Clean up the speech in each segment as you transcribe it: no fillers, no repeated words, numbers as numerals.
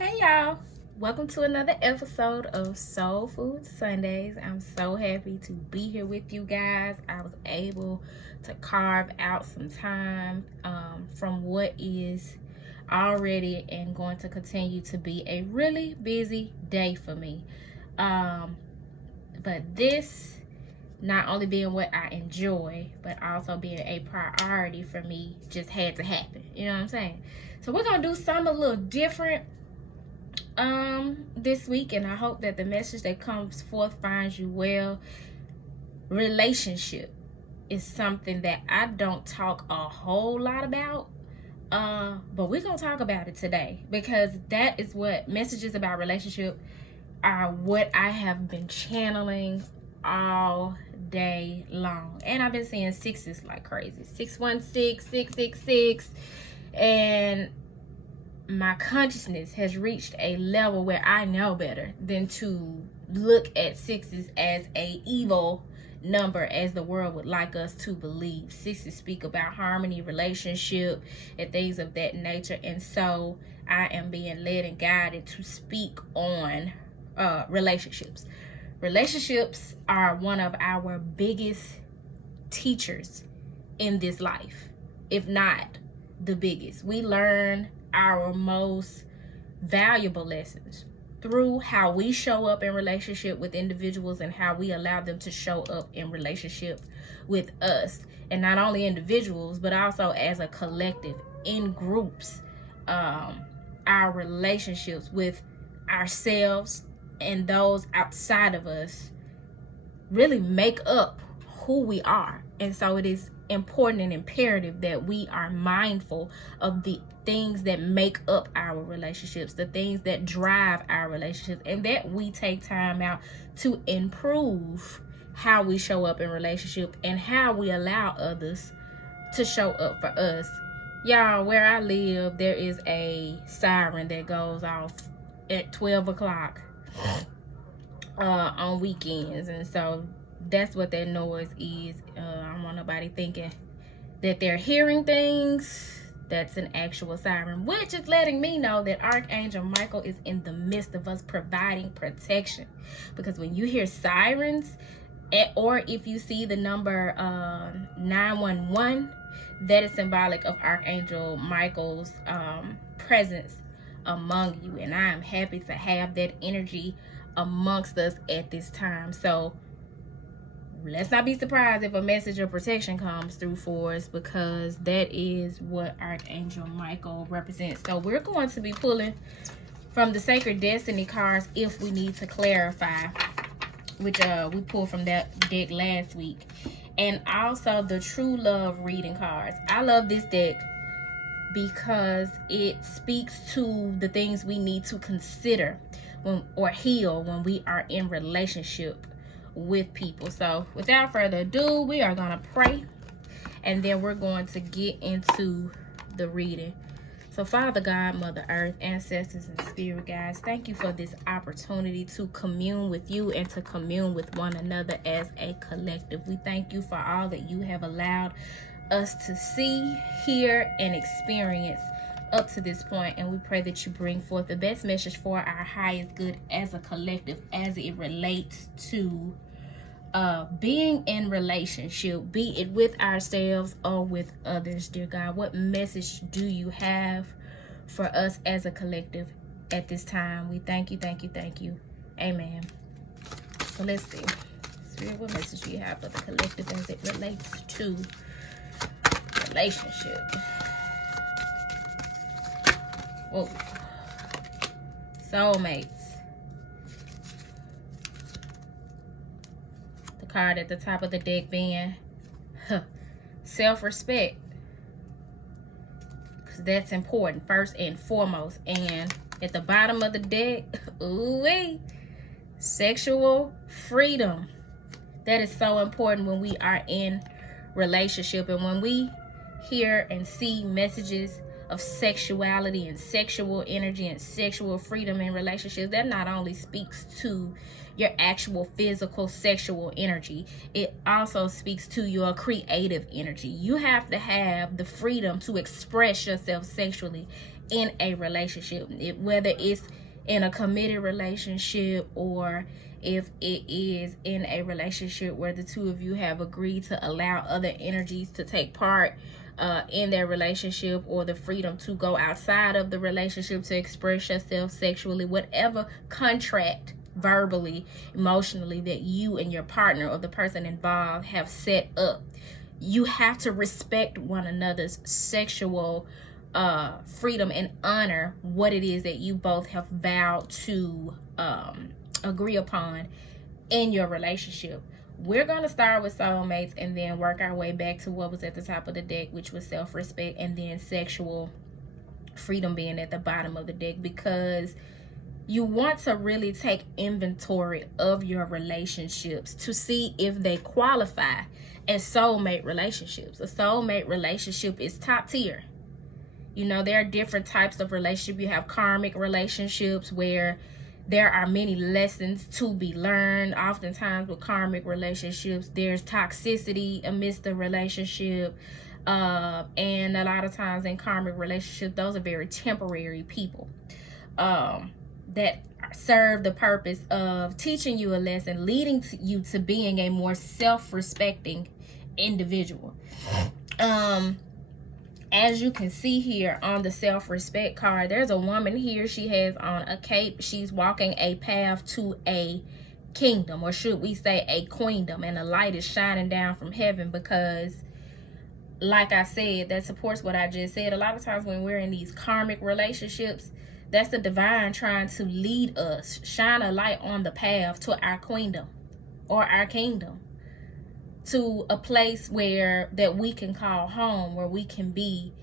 Hey y'all, welcome to another episode of Soul Food Sundays. I'm so happy to be here with you guys. I was able to carve out some time from what is already and going to continue to be a really busy day for me. But this not only being what I enjoy, but also being a priority for me just had to happen. You know what I'm saying? So we're gonna do something a little different this week, and I hope that the message that comes forth finds you well. Relationship is something that I don't talk a whole lot about, but we're gonna talk about it today because that is what messages about relationship are, what I have been channeling all day long. And I've been seeing sixes like crazy, 616, 666, and my consciousness has reached a level where I know better than to look at sixes as a evil number as the world would like us to believe. Sixes speak about harmony, relationship, and things of that nature. And so I am being led and guided to speak on relationships. Relationships are one of our biggest teachers in this life, if not the biggest. We learn our most valuable lessons through how we show up in relationship with individuals and how we allow them to show up in relationship with us, and not only individuals but also as a collective in groups. Our relationships with ourselves and those outside of us really make up who we are. And so it is important and imperative that we are mindful of the things that make up our relationships, the things that drive our relationships, and that we take time out to improve how we show up in relationship and how we allow others to show up for us. Y'all, where I live, there is a siren that goes off at 12 o'clock on weekends, and so that's what that noise is. I don't want nobody thinking that they're hearing things. That's an actual siren, which is letting me know that Archangel Michael is in the midst of us providing protection. Because when you hear sirens, or if you see the number 911, that is symbolic of Archangel Michael's presence among you. And I am happy to have that energy amongst us at this time. So let's not be surprised if a message of protection comes through for us, because that is what Archangel Michael represents. So we're going to be pulling from the Sacred Destiny cards if we need to clarify, which we pulled from that deck last week, and also the True Love reading cards. I love this deck because it speaks to the things we need to consider or heal when we are in relationship with people. So without further ado, we are going to pray, and then we're going to get into the reading. So Father God, Mother Earth, ancestors, and spirit guides, thank you for this opportunity to commune with you and to commune with one another as a collective. We thank you for all that you have allowed us to see, hear, and experience up to this point, and we pray that you bring forth the best message for our highest good as a collective as it relates to being in relationship, be it with ourselves or with others. Dear God, what message do you have for us as a collective at this time? We thank you, thank you, thank you. Amen. So let's see, Spirit, what message do you have for the collective as it relates to relationship? Whoa. Soulmates. The card at the top of the deck being self-respect, because that's important first and foremost. And at the bottom of the deck, ooh-wee, sexual freedom. That is so important when we are in relationship, and when we hear and see messages of sexuality and sexual energy and sexual freedom in relationships, that not only speaks to your actual physical sexual energy, it also speaks to your creative energy. You have to have the freedom to express yourself sexually in a relationship, whether it's in a committed relationship or if it is in a relationship where the two of you have agreed to allow other energies to take part in their relationship, or the freedom to go outside of the relationship to express yourself sexually, whatever contract, verbally, emotionally, that you and your partner or the person involved have set up. You have to respect one another's sexual freedom and honor what it is that you both have vowed to agree upon in your relationship. We're going to start with soulmates and then work our way back to what was at the top of the deck, which was self-respect, and then sexual freedom being at the bottom of the deck, because you want to really take inventory of your relationships to see if they qualify as soulmate relationships. A soulmate relationship is top tier. You know, there are different types of relationship. You have karmic relationships where there are many lessons to be learned. Oftentimes with karmic relationships, there's toxicity amidst the relationship. And a lot of times in karmic relationships, those are very temporary people that serve the purpose of teaching you a lesson, leading you to being a more self-respecting individual. As you can see here on the self-respect card, there's a woman here. She has on a cape. She's walking a path to a kingdom, or should we say a queendom, and the light is shining down from heaven, because like I said, that supports what I just said. A lot of times when we're in these karmic relationships, that's the divine trying to lead us, shine a light on the path to our queendom or our kingdom, to a place where that we can call home, where we can be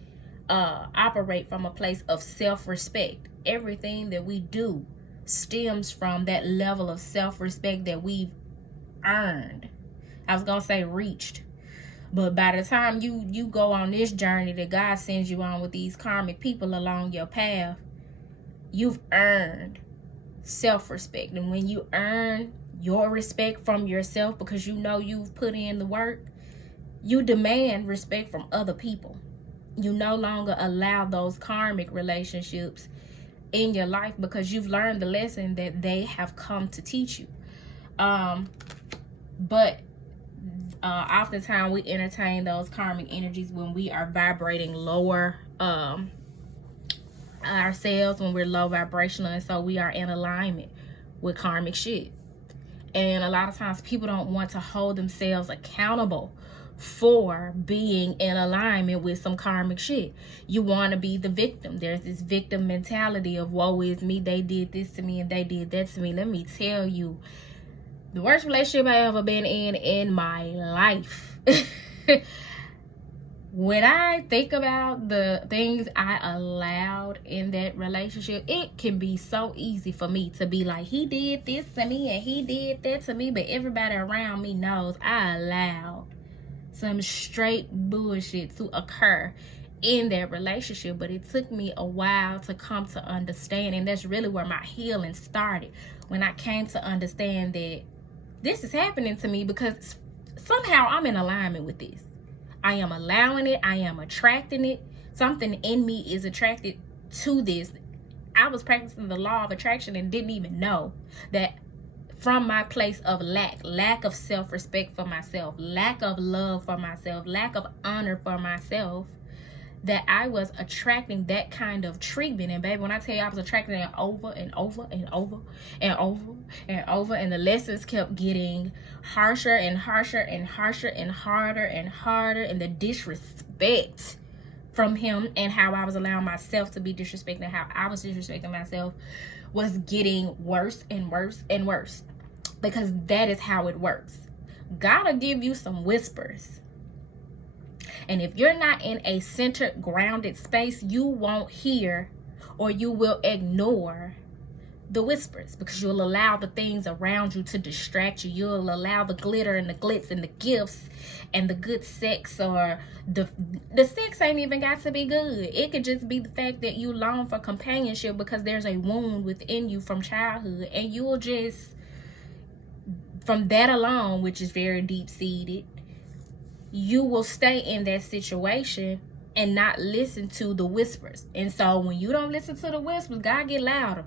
operate from a place of self-respect. Everything that we do stems from that level of self-respect that we've earned. I was gonna say reached, but by the time you go on this journey that God sends you on with these karmic people along your path, you've earned self-respect. And when you earn your respect from yourself, because you know you've put in the work, you demand respect from other people. You no longer allow those karmic relationships in your life, because you've learned the lesson that they have come to teach you. But oftentimes we entertain those karmic energies when we are vibrating lower ourselves, when we're low vibrational, and so we are in alignment with karmic shit. And a lot of times people don't want to hold themselves accountable for being in alignment with some karmic shit. You want to be the victim. There's this victim mentality of woe is me, they did this to me and they did that to me. Let me tell you, the worst relationship I ever been in my life. When I think about the things I allowed in that relationship, it can be so easy for me to be like, he did this to me and he did that to me, but everybody around me knows I allowed some straight bullshit to occur in that relationship. But it took me a while to come to understand, and that's really where my healing started, when I came to understand that this is happening to me because somehow I'm in alignment with this. I am allowing it. I am attracting it. Something in me is attracted to this. I was practicing the law of attraction and didn't even know that from my place of lack of self-respect for myself, lack of love for myself, lack of honor for myself, that I was attracting that kind of treatment. And baby, when I tell you I was attracting it over and over and over and over and over, and the lessons kept getting harsher and harsher and harsher and harder and harder, and the disrespect from him and how I was allowing myself to be disrespected and how I was disrespecting myself was getting worse and worse and worse, because that is how it works. God'll give you some whispers, and if you're not in a centered, grounded space, you won't hear, or you will ignore the whispers, because you'll allow the things around you to distract you. You'll allow the glitter and the glitz and the gifts and the good sex, or the sex ain't even got to be good. It could just be the fact that you long for companionship because there's a wound within you from childhood, and you'll just, from that alone, which is very deep-seated, you will stay in that situation and not listen to the whispers. And so when you don't listen to the whispers, God get louder.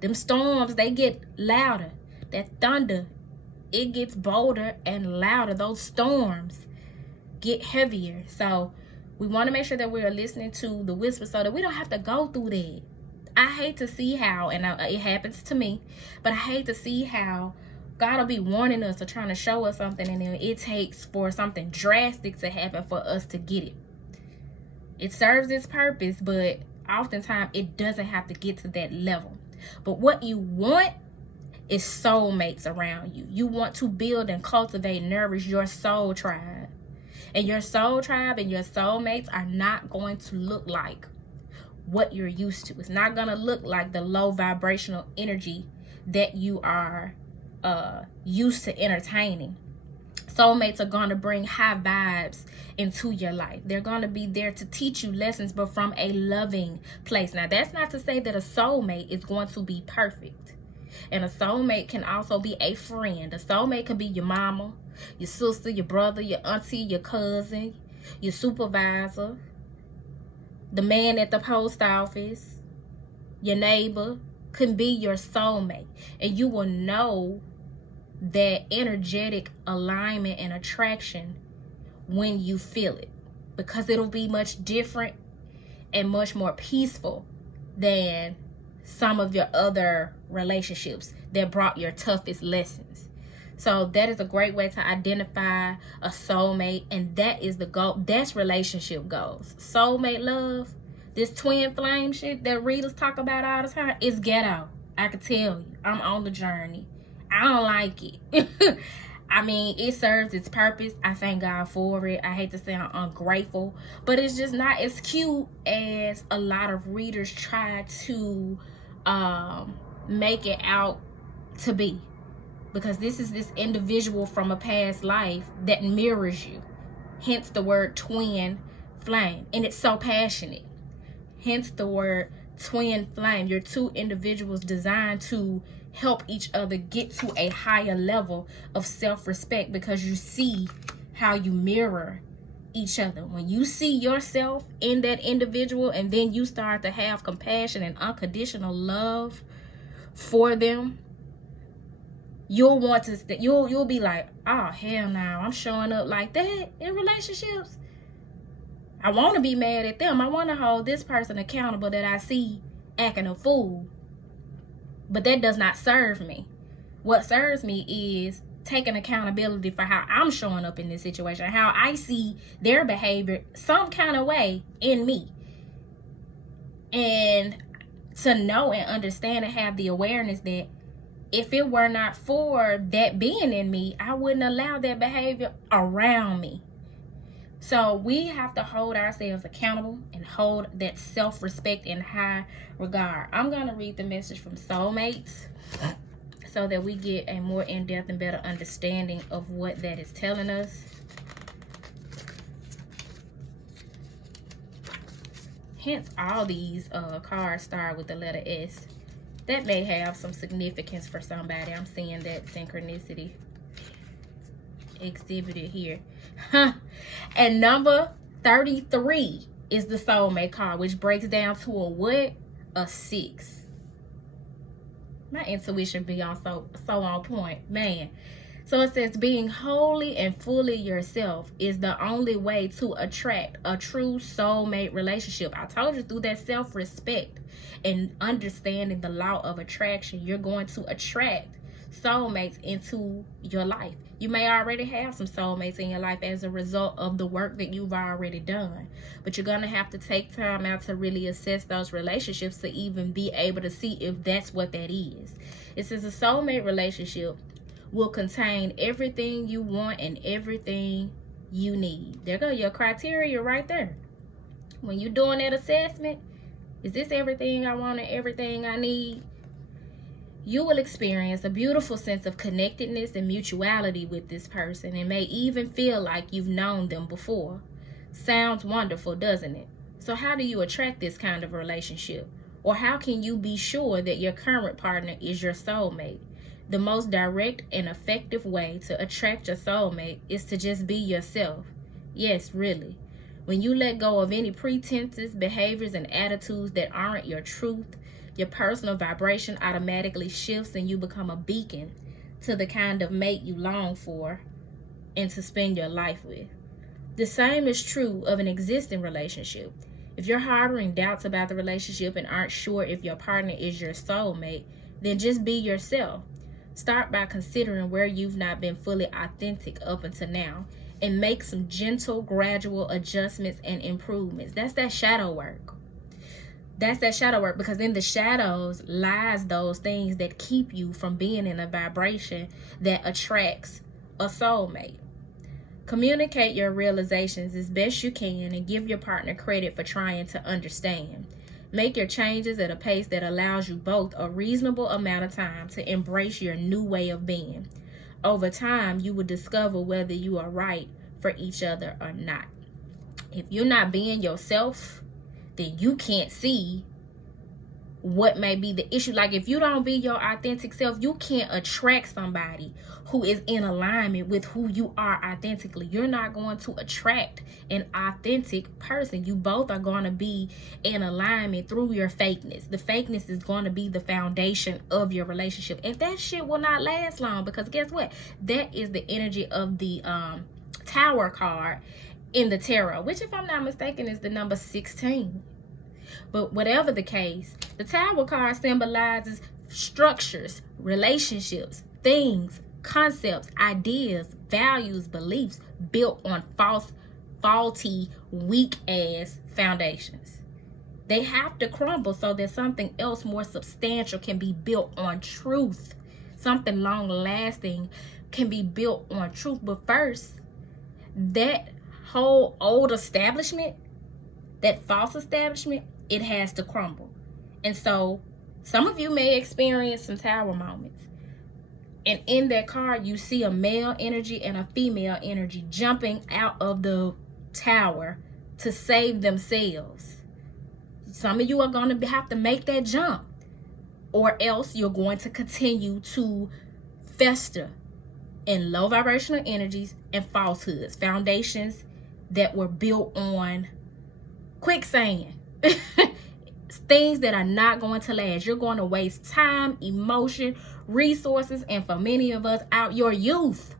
Them storms, they get louder. That thunder, it gets bolder and louder. Those storms get heavier. So we want to make sure that we are listening to the whispers so that we don't have to go through that. I hate to see how, and it happens to me, but I hate to see how God will be warning us or trying to show us something, and then it takes for something drastic to happen for us to get it. It serves its purpose, but oftentimes it doesn't have to get to that level. But what you want is soulmates around you. You want to build and cultivate, nourish your soul tribe. And your soul tribe and your soulmates are not going to look like what you're used to. It's not going to look like the low vibrational energy that you are used to entertaining. Soulmates are going to bring high vibes into your life. They're going to be there to teach you lessons, but from a loving place. Now, that's not to say that a soulmate is going to be perfect. And a soulmate can also be a friend. A soulmate could be your mama, your sister, your brother, your auntie, your cousin, your supervisor, the man at the post office, your neighbor, can be your soulmate. And you will know that energetic alignment and attraction when you feel it, because it'll be much different and much more peaceful than some of your other relationships that brought your toughest lessons. So that is a great way to identify a soulmate, and that is the goal. That's relationship goals. Soulmate love, this twin flame shit that readers talk about all the time, is ghetto. I can tell you, I'm on the journey. I don't like it. I mean, it serves its purpose. I thank God for it. I hate to say I'm ungrateful, but it's just not as cute as a lot of readers try to make it out to be. Because this is this individual from a past life that mirrors you. Hence the word twin flame. And it's so passionate. Hence the word twin flame. You're two individuals designed to help each other get to a higher level of self-respect, because you see how you mirror each other. When you see yourself in that individual, and then you start to have compassion and unconditional love for them, you'll want to you'll be like, oh hell no, I'm showing up like that in relationships. I want to be mad at them. I want to hold this person accountable that I see acting a fool. But that does not serve me. What serves me is taking accountability for how I'm showing up in this situation, how I see their behavior some kind of way in me. And to know and understand and have the awareness that if it were not for that being in me, I wouldn't allow that behavior around me. So we have to hold ourselves accountable and hold that self-respect in high regard. I'm going to read the message from Soulmates so that we get a more in-depth and better understanding of what that is telling us. Hence, all these cards start with the letter S. That may have some significance for somebody. I'm seeing that synchronicity exhibited here. And number 33 is the soulmate card, which breaks down to a what? A 6. My intuition be on so on point, man. So it says, being wholly and fully yourself is the only way to attract a true soulmate relationship. I told you, through that self-respect and understanding the law of attraction, you're going to attract soulmates into your life. You may already have some soulmates in your life as a result of the work that you've already done, but you're going to have to take time out to really assess those relationships to even be able to see if that's what that is. It says a soulmate relationship will contain everything you want and everything you need. There go your criteria right there. When you're doing that assessment, is this everything I want and everything I need? You will experience a beautiful sense of connectedness and mutuality with this person, and may even feel like you've known them before. Sounds wonderful, doesn't it? So how do you attract this kind of relationship? Or how can you be sure that your current partner is your soulmate? The most direct and effective way to attract your soulmate is to just be yourself. Yes, really. When you let go of any pretenses, behaviors, and attitudes that aren't your truth, your personal vibration automatically shifts and you become a beacon to the kind of mate you long for and to spend your life with. The same is true of an existing relationship. If you're harboring doubts about the relationship and aren't sure if your partner is your soulmate, then just be yourself. Start by considering where you've not been fully authentic up until now and make some gentle, gradual adjustments and improvements. That's that shadow work. That's that shadow work, because in the shadows lies those things that keep you from being in a vibration that attracts a soulmate. Communicate your realizations as best you can and give your partner credit for trying to understand. Make your changes at a pace that allows you both a reasonable amount of time to embrace your new way of being. Over time, you will discover whether you are right for each other or not. If you're not being yourself, then you can't see what may be the issue. Like, if you don't be your authentic self, you can't attract somebody who is in alignment with who you are authentically. You're not going to attract an authentic person. You both are going to be in alignment through your fakeness. The fakeness is going to be the foundation of your relationship, and that shit will not last long, because guess what? That is the energy of the Tower card in the tarot, which, if I'm not mistaken, is the number 16. But whatever the case, the Tower card symbolizes structures, relationships, things, concepts, ideas, values, beliefs built on faulty, weak-ass foundations. They have to crumble so that something else more substantial can be built on truth. Something long-lasting can be built on truth. But first, that whole old establishment, that false establishment, it has to crumble. And so some of you may experience some Tower moments. And in that card, you see a male energy and a female energy jumping out of the tower to save themselves. Some of you are going to have to make that jump, or else you're going to continue to fester in low vibrational energies and falsehoods, foundations that were built on quicksand. Things that are not going to last. You're going to waste time, emotion, resources, and for many of us, out your youth.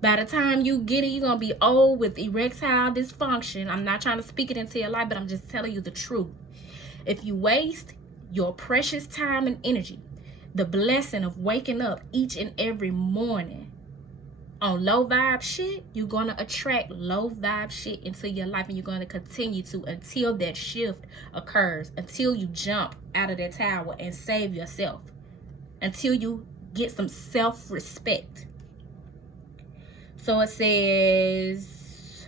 By the time you get it, you're going to be old with erectile dysfunction. I'm not trying to speak it into your life, but I'm just telling you the truth. If you waste your precious time and energy, the blessing of waking up each and every morning on low vibe shit, you're going to attract low vibe shit into your life, and you're going to continue to until that shift occurs, until you jump out of that tower and save yourself, until you get some self-respect. So it says,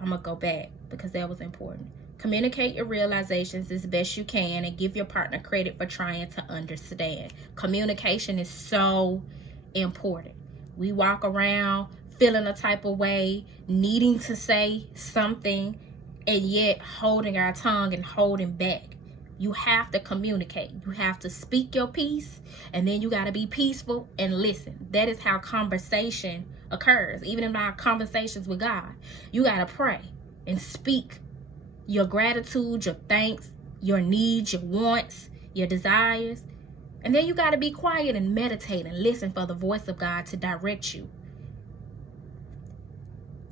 I'm going to go back because that was important. Communicate your realizations as best you can and give your partner credit for trying to understand. Communication is so important. We walk around feeling a type of way, needing to say something, and yet holding our tongue and holding back. You have to communicate. You have to speak your piece, and then you got to be peaceful and listen. That is how conversation occurs. Even in our conversations with God, you got to pray and speak your gratitude, your thanks, your needs, your wants, your desires. And then you got to be quiet and meditate and listen for the voice of God to direct you.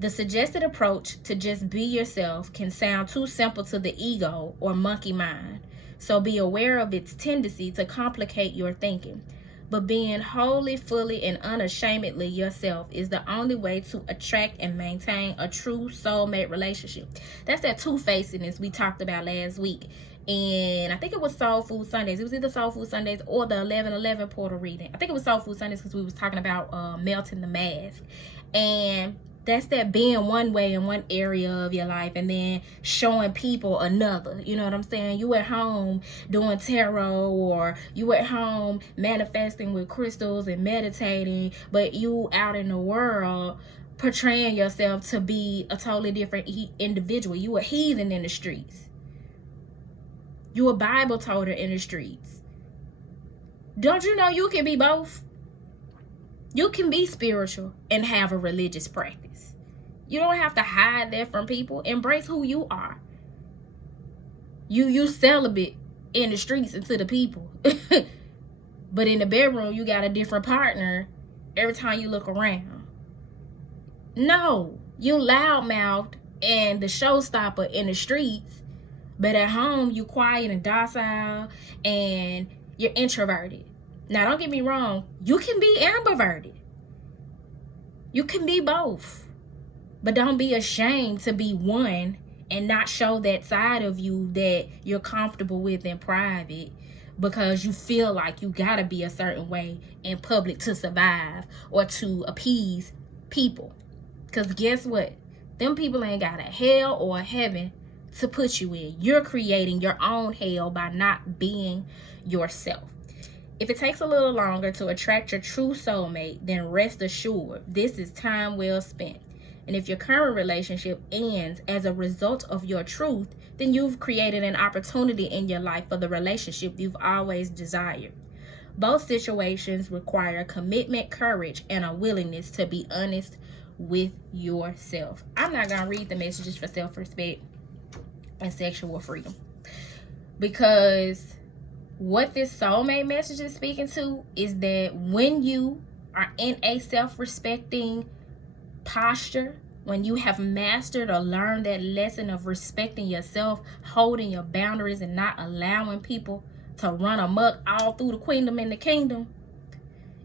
The suggested approach to just be yourself can sound too simple to the ego or monkey mind. So be aware of its tendency to complicate your thinking. But being wholly, fully, and unashamedly yourself is the only way to attract and maintain a true soulmate relationship. That's that two-facedness we talked about last week. And I think it was Soul Food Sundays. It was either Soul Food Sundays or the 11/11 portal reading. I think it was Soul Food Sundays because we was talking about melting the mask. And that's that being one way in one area of your life and then showing people another. You know what I'm saying? You at home doing tarot, or you at home manifesting with crystals and meditating, but you out in the world portraying yourself to be a totally different individual. You a heathen in the streets. You a Bible toter in the streets. Don't you know you can be both? You can be spiritual and have a religious practice. You don't have to hide that from people. Embrace who you are. You celibate in the streets and to the people. But in the bedroom, you got a different partner every time you look around. No, you loudmouthed and the showstopper in the streets, but at home, you quiet and docile and you're introverted. Now, don't get me wrong. You can be ambiverted. You can be both. But don't be ashamed to be one and not show that side of you that you're comfortable with in private, because you feel like you gotta be a certain way in public to survive or to appease people. Because guess what? Them people ain't got a hell or a heaven to put you in. You're creating your own hell by not being yourself. If it takes a little longer to attract your true soulmate, then rest assured this is time well spent. And if your current relationship ends as a result of your truth, then you've created an opportunity in your life for the relationship you've always desired. Both situations require commitment, courage, and a willingness to be honest with yourself. I'm not going to read the messages for self-respect and sexual freedom, because what this soulmate message is speaking to is that when you are in a self-respecting posture, when you have mastered or learned that lesson of respecting yourself, holding your boundaries, and not allowing people to run amok all through the queendom and the kingdom,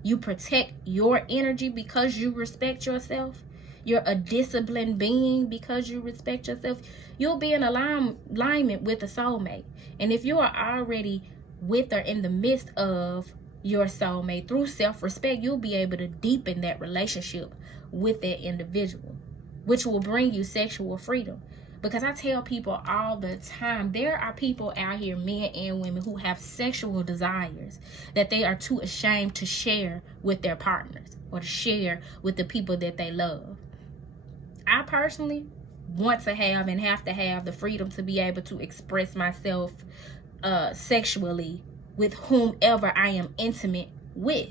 you protect your energy because you respect yourself. You're a disciplined being because you respect yourself. You'll be in alignment with a soulmate. And if you are already with or in the midst of your soulmate through self-respect, you'll be able to deepen that relationship with that individual, which will bring you sexual freedom. Because I tell people all the time, there are people out here, men and women, who have sexual desires that they are too ashamed to share with their partners or to share with the people that they love. I personally want to have and have to have the freedom to be able to express myself sexually with whomever I am intimate with.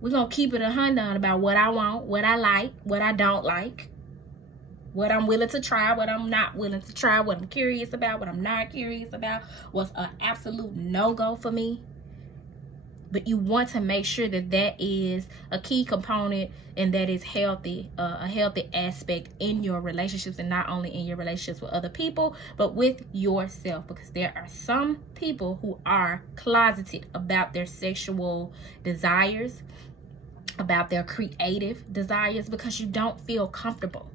We're going to keep it 100 about what I want, what I like, what I don't like, what I'm willing to try, what I'm not willing to try, what I'm curious about, what I'm not curious about, what's an absolute no-go for me. But you want to make sure that that is a key component and that is healthy, a healthy aspect in your relationships, and not only in your relationships with other people, but with yourself. Because there are some people who are closeted about their sexual desires, about their creative desires, because you don't feel comfortable.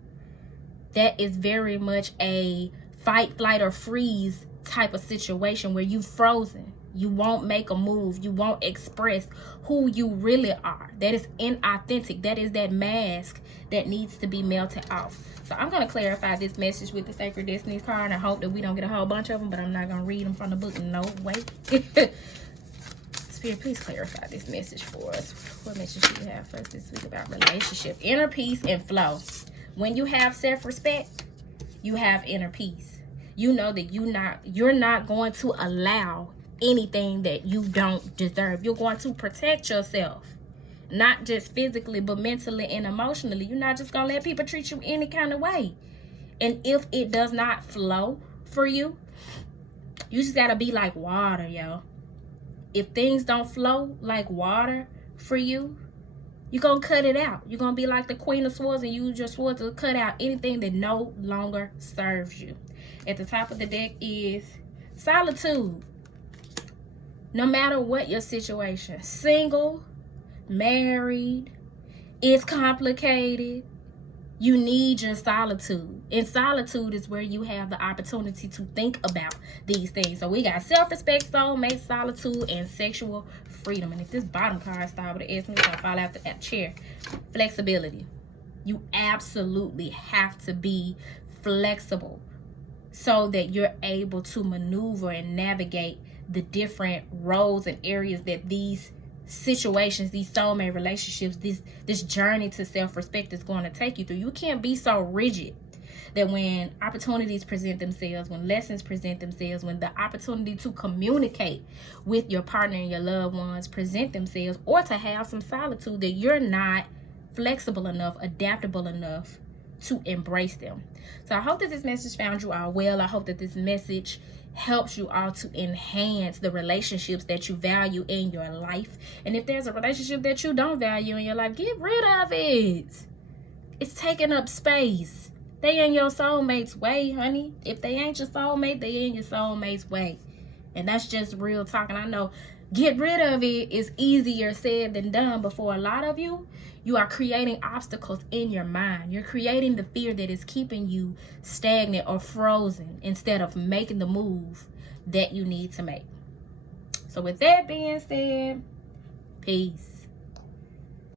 That is very much a fight, flight, or freeze type of situation where you've frozen. You won't make a move. You won't express who you really are. That is inauthentic. That is that mask that needs to be melted off. So I'm going to clarify this message with the Sacred Destiny card, and I hope that we don't get a whole bunch of them, but I'm not going to read them from the book. No way. Spirit, please clarify this message for us. What message do you have for us this week about relationship, inner peace, and flow? When you have self-respect, you have inner peace. You know that you're not going to allow anything that you don't deserve. You're going to protect yourself, not just physically, but mentally and emotionally. You're not just going to let people treat you any kind of way. And if it does not flow for you, you just got to be like water, yo. If things don't flow like water for you, you're going to cut it out. You're going to be like the Queen of Swords and use your sword to cut out anything that no longer serves you. At the top of the deck is solitude. No matter what your situation, single, married, it's complicated, you need your solitude. And solitude is where you have the opportunity to think about these things. So we got self-respect, soulmate, solitude, and sexual freedom. And if this bottom card starts with an S, it's going to fall out the chair. Flexibility. You absolutely have to be flexible so that you're able to maneuver and navigate the different roles and areas that these situations, these soulmate relationships, this journey to self-respect is going to take you through. You can't be so rigid that when opportunities present themselves, when lessons present themselves, when the opportunity to communicate with your partner and your loved ones present themselves, or to have some solitude, that you're not flexible enough, adaptable enough to embrace them. So I hope that this message found you all well. I hope that this message helps you all to enhance the relationships that you value in your life. And if there's a relationship that you don't value in your life, get rid of it. It's taking up space. They in your soulmate's way, honey. If they ain't your soulmate, they in your soulmate's way. And that's just real talk. And I know get rid of it is easier said than done, but for a lot of you, you are creating obstacles in your mind. You're creating the fear that is keeping you stagnant or frozen instead of making the move that you need to make. So with that being said, peace.